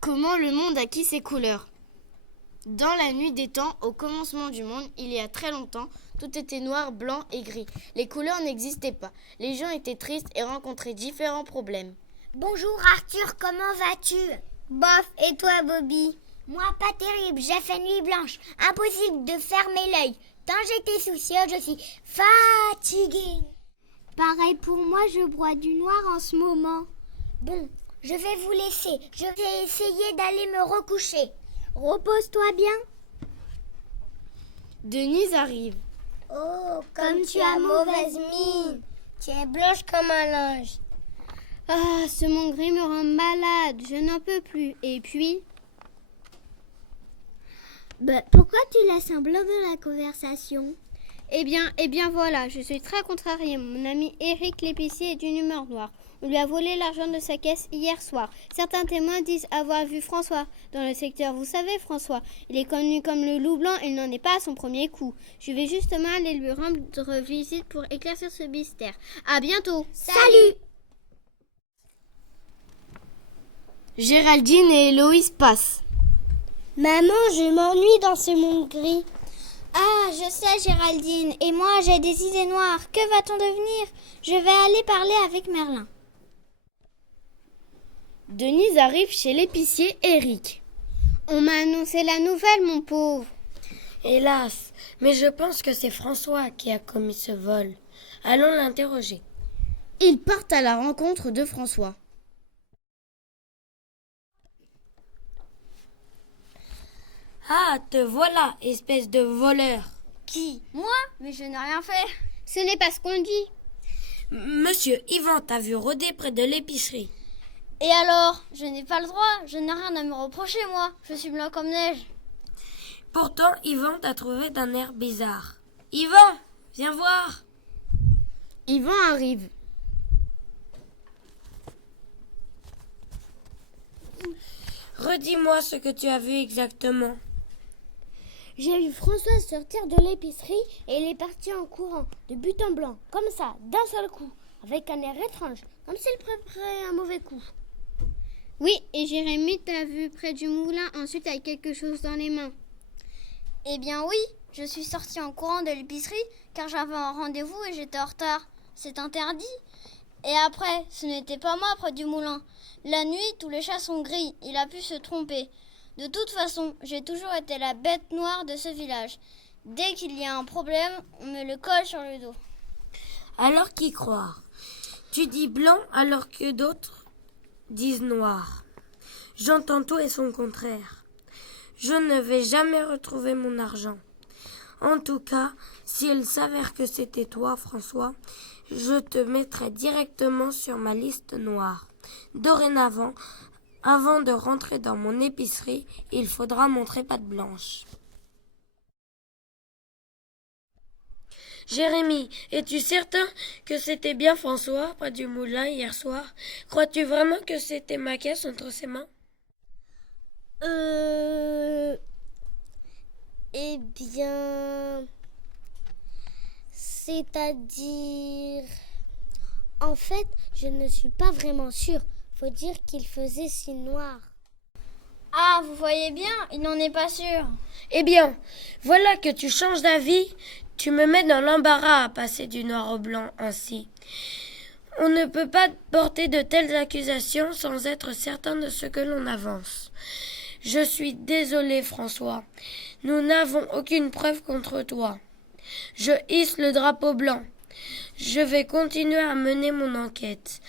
Comment le monde acquit ses couleurs? Dans la nuit des temps, au commencement du monde, il y a très longtemps, tout était noir, blanc et gris. Les couleurs n'existaient pas. Les gens étaient tristes et rencontraient différents problèmes. Bonjour Arthur, comment vas-tu? Bof, et toi Bobby? Moi pas terrible, j'ai fait nuit blanche. Impossible de fermer l'œil. Tant j'étais soucieuse, je suis fatiguée. Pareil pour moi, je broie du noir en ce moment. Bon, je vais vous laisser. Je vais essayer d'aller me recoucher. Repose-toi bien. Denise arrive. Oh, comme tu as mauvaise mine. Tu es blanche comme un linge. Ah, ce monde gris me rend malade, je n'en peux plus. Et puis? Pourquoi tu laisses un blanc dans la conversation? Eh bien voilà, je suis très contrariée. Mon ami Eric l'épicier est d'une humeur noire. On lui a volé l'argent de sa caisse hier soir. Certains témoins disent avoir vu François dans le secteur. Vous savez, François, il est connu comme le loup blanc et il n'en est pas à son premier coup. Je vais justement aller lui rendre visite pour éclaircir ce mystère. À bientôt. Salut! Géraldine et Héloïse passent. Maman, je m'ennuie dans ce monde gris. Ah, je sais Géraldine, et moi j'ai des idées noires. Que va-t-on devenir? Je vais aller parler avec Merlin. Denise arrive chez l'épicier Eric. On m'a annoncé la nouvelle, mon pauvre. Hélas, mais je pense que c'est François qui a commis ce vol. Allons l'interroger. Ils partent à la rencontre de François. Ah, te voilà, espèce de voleur. Qui? Moi? Mais je n'ai rien fait. Ce n'est pas ce qu'on dit. Monsieur Yvan t'a vu rôder près de l'épicerie. Et alors? Je n'ai pas le droit, je n'ai rien à me reprocher moi. Je suis blanc comme neige. Pourtant, Yvan t'a trouvé d'un air bizarre. Yvan, viens voir. Yvan arrive. Redis-moi ce que tu as vu exactement. J'ai vu François sortir de l'épicerie et il est parti en courant, de but en blanc, comme ça, d'un seul coup, avec un air étrange, comme s'il préparait un mauvais coup. Oui, et Jérémie t'a vu près du moulin, ensuite avec quelque chose dans les mains. Eh bien oui, je suis sortie en courant de l'épicerie car j'avais un rendez-vous et j'étais en retard. C'est interdit. Et après, ce n'était pas moi près du moulin. La nuit, tous les chats sont gris, il a pu se tromper. De toute façon, j'ai toujours été la bête noire de ce village. Dès qu'il y a un problème, on me le colle sur le dos. Alors qu'y croire? Tu dis blanc alors que d'autres disent noir. J'entends tout et son contraire. Je ne vais jamais retrouver mon argent. En tout cas, s'il s'avère que c'était toi, François, je te mettrai directement sur ma liste noire. Dorénavant, avant de rentrer dans mon épicerie, il faudra montrer patte blanche. Jérémie, es-tu certain que c'était bien François près du moulin hier soir? Crois-tu vraiment que c'était ma caisse entre ses mains? Eh bien... C'est-à-dire... En fait, je ne suis pas vraiment sûre. Faut dire qu'il faisait si noir. Ah, vous voyez bien, il n'en est pas sûr. Eh bien, voilà que tu changes d'avis. Tu me mets dans l'embarras à passer du noir au blanc ainsi. On ne peut pas porter de telles accusations sans être certain de ce que l'on avance. Je suis désolé, François. Nous n'avons aucune preuve contre toi. Je hisse le drapeau blanc. Je vais continuer à mener mon enquête.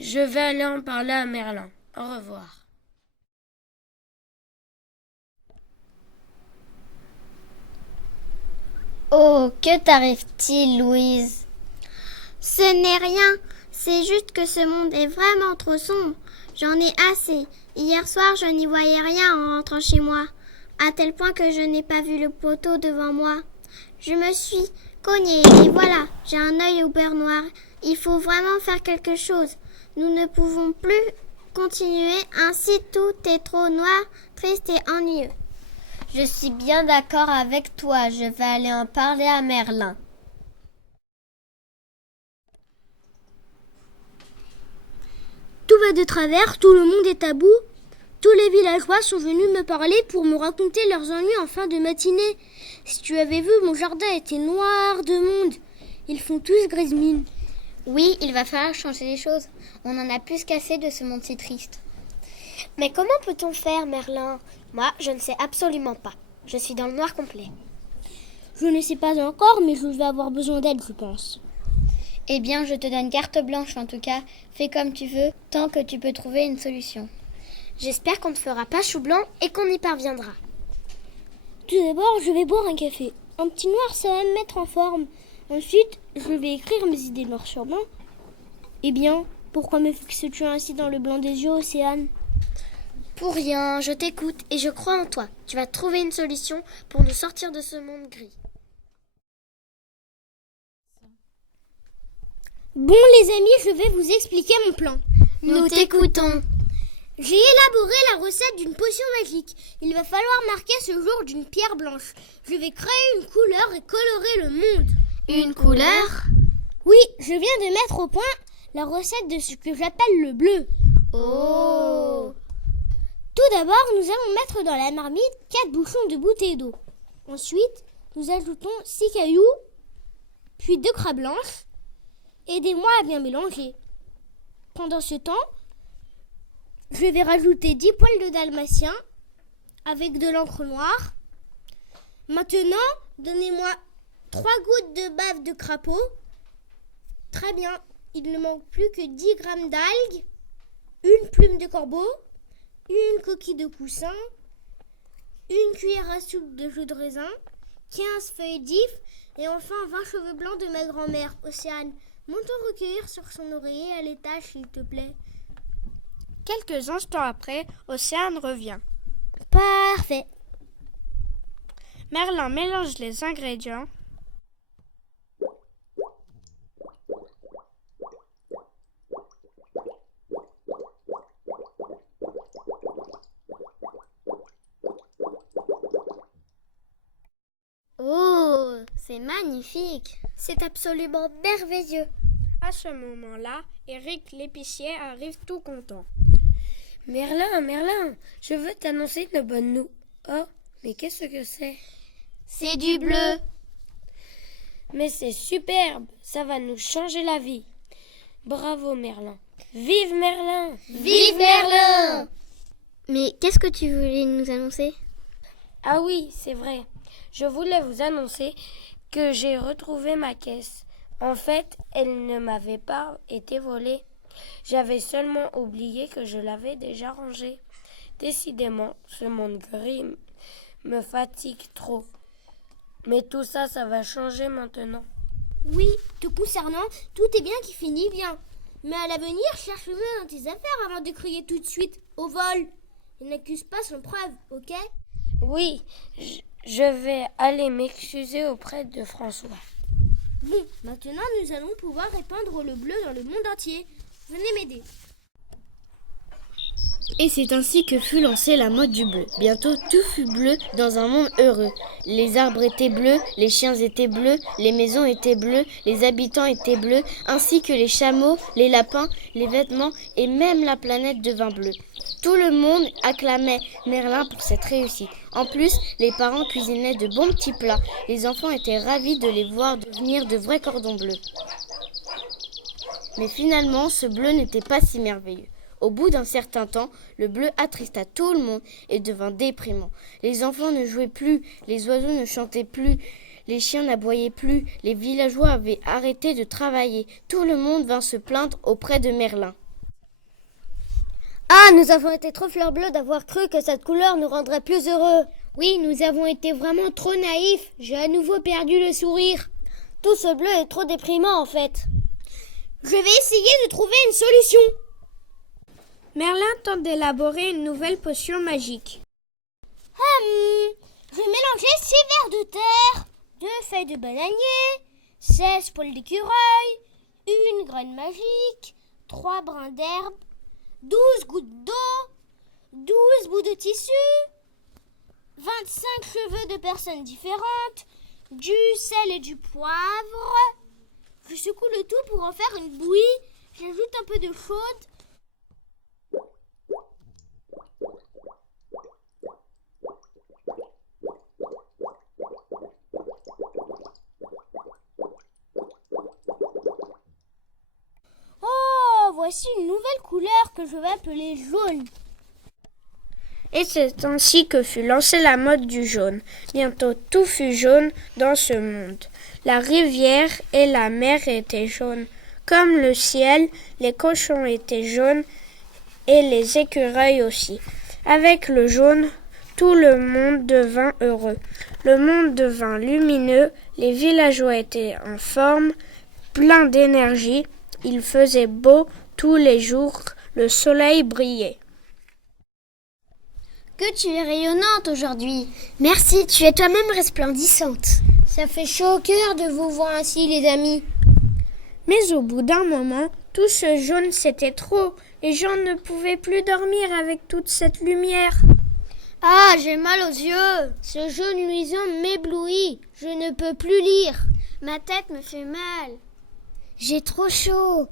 Je vais aller en parler à Merlin. Au revoir. Oh, que t'arrive-t-il, Louise? Ce n'est rien, c'est juste que ce monde est vraiment trop sombre. J'en ai assez. Hier soir, je n'y voyais rien en rentrant chez moi, à tel point que je n'ai pas vu le poteau devant moi. Je me suis cognée et voilà, j'ai un œil au beurre noir. Il faut vraiment faire quelque chose. Nous ne pouvons plus continuer, ainsi tout est trop noir, triste et ennuyeux. Je suis bien d'accord avec toi, je vais aller en parler à Merlin. Tout va de travers, tout le monde est à bout. Tous les villageois sont venus me parler pour me raconter leurs ennuis en fin de matinée. Si tu avais vu, mon jardin était noir de monde. Ils font tous grise mine. Oui, il va falloir changer les choses. On en a plus qu'assez de ce monde si triste. Mais comment peut-on faire, Merlin? Moi, je ne sais absolument pas. Je suis dans le noir complet. Je ne sais pas encore, mais je vais avoir besoin d'aide, je pense. Eh bien, je te donne carte blanche en tout cas. Fais comme tu veux, tant que tu peux trouver une solution. J'espère qu'on ne fera pas chou blanc et qu'on y parviendra. Tout d'abord, je vais boire un café. Un petit noir, ça va me mettre en forme. Ensuite, je vais écrire mes idées noir sur blanc. Eh bien, pourquoi me fixes-tu ainsi dans le blanc des yeux, Océane? Pour rien, je t'écoute et je crois en toi. Tu vas trouver une solution pour nous sortir de ce monde gris. Bon, les amis, je vais vous expliquer mon plan. Nous t'écoutons. J'ai élaboré la recette d'une potion magique. Il va falloir marquer ce jour d'une pierre blanche. Je vais créer une couleur et colorer le monde. Une couleur? Oui, je viens de mettre au point la recette de ce que j'appelle le bleu. Oh! Tout d'abord, nous allons mettre dans la marmite 4 bouchons de bouteille d'eau. Ensuite, nous ajoutons 6 cailloux, puis 2 craies blanches. Aidez-moi à bien mélanger. Pendant ce temps, je vais rajouter 10 poils de dalmatien avec de l'encre noire. Maintenant, donnez-moi 3 gouttes de bave de crapaud. Très bien, il ne manque plus que 10 grammes d'algues, une plume de corbeau, une coquille de coussin, une cuillère à soupe de jus de raisin, 15 feuilles d'if et enfin 20 cheveux blancs de ma grand-mère, Océane. Montons recueillir sur son oreiller à l'étage, s'il te plaît. Quelques instants après, Océane revient. Parfait. Merlin mélange les ingrédients. Oh, c'est magnifique. C'est absolument merveilleux. À ce moment-là, Éric l'épicier arrive tout content. Merlin, je veux t'annoncer une bonne nouvelle. Oh, mais qu'est-ce que c'est? C'est du bleu. Mais c'est superbe, ça va nous changer la vie. Bravo Merlin. Vive Merlin! Vive Merlin! Mais qu'est-ce que tu voulais nous annoncer? Ah oui, c'est vrai. Je voulais vous annoncer que j'ai retrouvé ma caisse. En fait, elle ne m'avait pas été volée. J'avais seulement oublié que je l'avais déjà rangée. Décidément, ce monde gris me fatigue trop. Mais tout ça, ça va changer maintenant. Oui, te concernant, tout est bien qui finit bien. Mais à l'avenir, cherche mieux dans tes affaires avant de crier tout de suite au vol. Et n'accuse pas sans preuve, ok? Oui, je vais aller m'excuser auprès de François. Bon, maintenant nous allons pouvoir répandre le bleu dans le monde entier. Venez m'aider. Et c'est ainsi que fut lancée la mode du bleu. Bientôt tout fut bleu dans un monde heureux. Les arbres étaient bleus, les chiens étaient bleus, les maisons étaient bleues, les habitants étaient bleus, ainsi que les chameaux, les lapins, les vêtements et même la planète devint bleue. Tout le monde acclamait Merlin pour cette réussite. En plus, les parents cuisinaient de bons petits plats. Les enfants étaient ravis de les voir devenir de vrais cordons bleus. Mais finalement, ce bleu n'était pas si merveilleux. Au bout d'un certain temps, le bleu attrista tout le monde et devint déprimant. Les enfants ne jouaient plus, les oiseaux ne chantaient plus, les chiens n'aboyaient plus, les villageois avaient arrêté de travailler. Tout le monde vint se plaindre auprès de Merlin. Ah, nous avons été trop fleurs bleues d'avoir cru que cette couleur nous rendrait plus heureux. Oui, nous avons été vraiment trop naïfs. J'ai à nouveau perdu le sourire. Tout ce bleu est trop déprimant en fait. Je vais essayer de trouver une solution. Merlin tente d'élaborer une nouvelle potion magique. Je vais mélanger 6 vers de terre, 2 feuilles de bananier, 16 poils d'écureuil, une graine magique, 3 brins d'herbe, 12 gouttes d'eau, 12 bouts de tissu, 25 cheveux de personnes différentes, du sel et du poivre. Je secoue le tout pour en faire une bouillie. J'ajoute un peu d'eau chaude. voici une nouvelle couleur que je vais appeler jaune. Et c'est ainsi que fut lancée la mode du jaune. Bientôt tout fut jaune dans ce monde. La rivière et la mer étaient jaunes. Comme le ciel, les cochons étaient jaunes et les écureuils aussi. Avec le jaune, tout le monde devint heureux. Le monde devint lumineux, les villageois étaient en forme, pleins d'énergie. Il faisait beau tous les jours, le soleil brillait. Que tu es rayonnante aujourd'hui. Merci, tu es toi-même resplendissante. Ça fait chaud au cœur de vous voir ainsi, les amis. Mais au bout d'un moment, tout ce jaune c'était trop. Les gens ne pouvaient plus dormir avec toute cette lumière. Ah, j'ai mal aux yeux. Ce jaune luisant m'éblouit. Je ne peux plus lire. Ma tête me fait mal. J'ai trop chaud.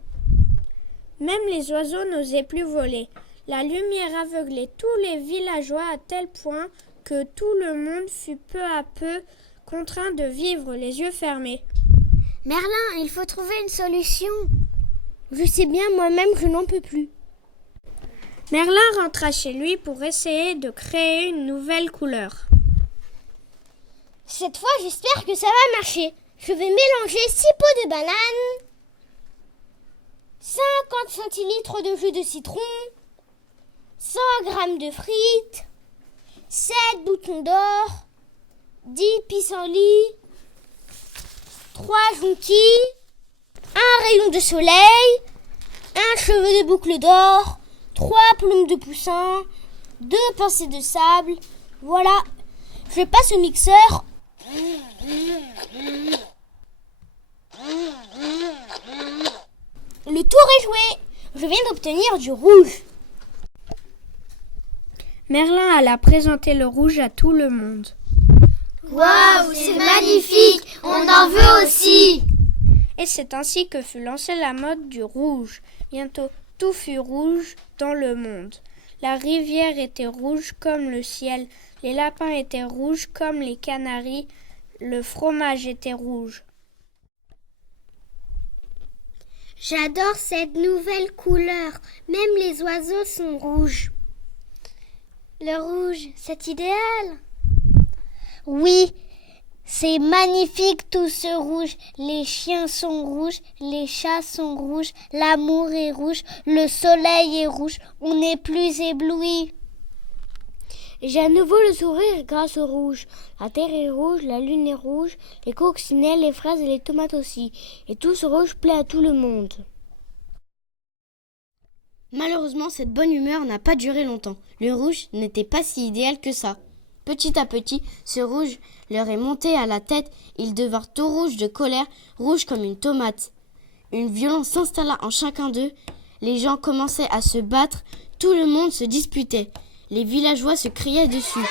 Même les oiseaux n'osaient plus voler. La lumière aveuglait tous les villageois à tel point que tout le monde fut peu à peu contraint de vivre les yeux fermés. Merlin, il faut trouver une solution. Je sais bien, moi-même, je n'en peux plus. Merlin rentra chez lui pour essayer de créer une nouvelle couleur. Cette fois, j'espère que ça va marcher. Je vais mélanger 6 pots de banane, 50 centilitres de jus de citron, 100 g de frites, 7 boutons d'or, 10 pissenlits, 3 jonquilles, un rayon de soleil, un cheveu de boucle d'or, 3 plumes de poussin, 2 pincées de sable. Voilà, je passe au mixeur. Le tour est joué. Je viens d'obtenir du rouge. Merlin alla présenter le rouge à tout le monde. Waouh, c'est magnifique. On en veut aussi. Et c'est ainsi que fut lancée la mode du rouge. Bientôt, tout fut rouge dans le monde. La rivière était rouge comme le ciel. Les lapins étaient rouges comme les canaris. Le fromage était rouge. J'adore cette nouvelle couleur. Même les oiseaux sont rouges. Le rouge, c'est idéal. Oui, c'est magnifique tout ce rouge. Les chiens sont rouges, les chats sont rouges, l'amour est rouge, le soleil est rouge. On est plus ébloui. J'ai à nouveau le sourire grâce au rouge. La terre est rouge, la lune est rouge, les coccinelles, les fraises et les tomates aussi. Et tout ce rouge plaît à tout le monde. Malheureusement, cette bonne humeur n'a pas duré longtemps. Le rouge n'était pas si idéal que ça. Petit à petit, ce rouge leur est monté à la tête. Ils devinrent tout rouges de colère, rouges comme une tomate. Une violence s'installa en chacun d'eux. Les gens commençaient à se battre. Tout le monde se disputait. Les villageois se criaient dessus.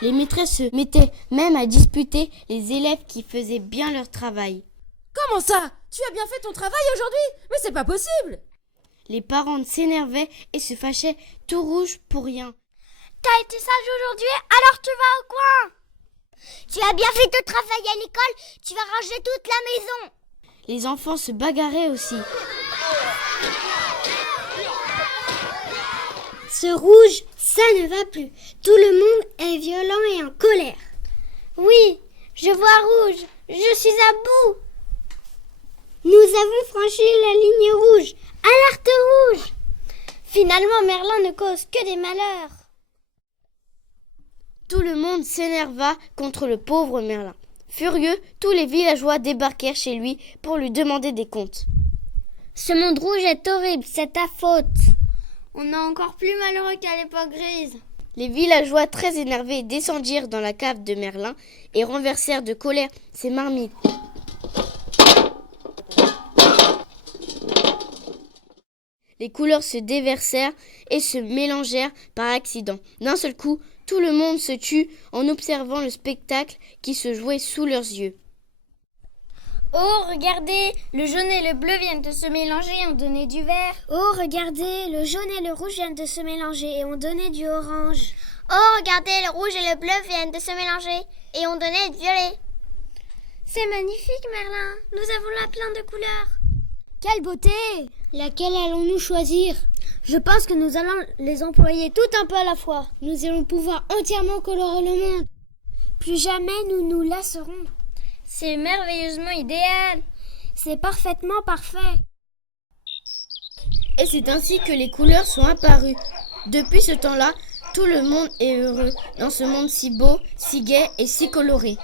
Les maîtresses se mettaient même à disputer les élèves qui faisaient bien leur travail. Comment ça? Tu as bien fait ton travail aujourd'hui? Mais c'est pas possible! Les parents s'énervaient et se fâchaient, tout rouge pour rien. T'as été sage aujourd'hui, alors tu vas au coin. Tu as bien fait ton travail à l'école, tu vas ranger toute la maison. Les enfants se bagarraient aussi. Ce rouge, ça ne va plus. Tout le monde est violent et en colère. Oui, je vois rouge, je suis à bout. Nous avons franchi la ligne rouge. Alerte rouge. Finalement, Merlin ne cause que des malheurs. Tout le monde s'énerva contre le pauvre Merlin. Furieux, tous les villageois débarquèrent chez lui pour lui demander des comptes. Ce monde rouge est horrible, c'est ta faute. On est encore plus malheureux qu'à l'époque grise. Les villageois, très énervés, descendirent dans la cave de Merlin et renversèrent de colère ses marmites. Les couleurs se déversèrent et se mélangèrent par accident. D'un seul coup, tout le monde se tut en observant le spectacle qui se jouait sous leurs yeux. Oh, regardez, le jaune et le bleu viennent de se mélanger et ont donné du vert. Oh, regardez, le jaune et le rouge viennent de se mélanger et ont donné du orange. Oh, regardez, le rouge et le bleu viennent de se mélanger et ont donné du violet. C'est magnifique, Merlin. Nous avons là plein de couleurs. Quelle beauté! Laquelle allons-nous choisir? Je pense que nous allons les employer toutes un peu à la fois. Nous allons pouvoir entièrement colorer le monde. Plus jamais nous nous lasserons. C'est merveilleusement idéal. C'est parfaitement parfait. Et c'est ainsi que les couleurs sont apparues. Depuis ce temps-là, tout le monde est heureux dans ce monde si beau, si gai et si coloré.